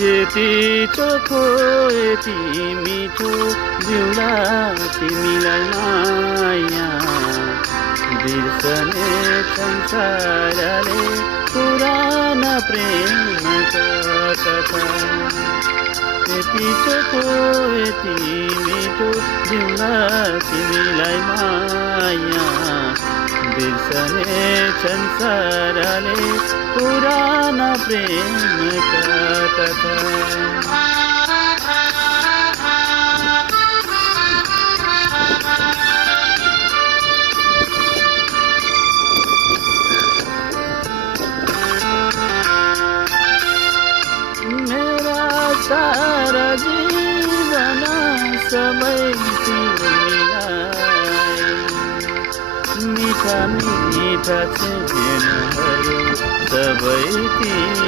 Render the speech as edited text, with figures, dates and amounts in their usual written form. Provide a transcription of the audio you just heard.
यति चोखो यति मिठो दिउँला तिमीलाई माया बिर्सने संसारले पुराना प्रेमका कथा यति चोखो यति मिठो दिउँला तिमीलाई माया बिर्सने संसारले पुराना प्रेमका कथा सारा जीवन समय तिमीलाई मीठा मीठा क्षणहरू सबै तिमीलाई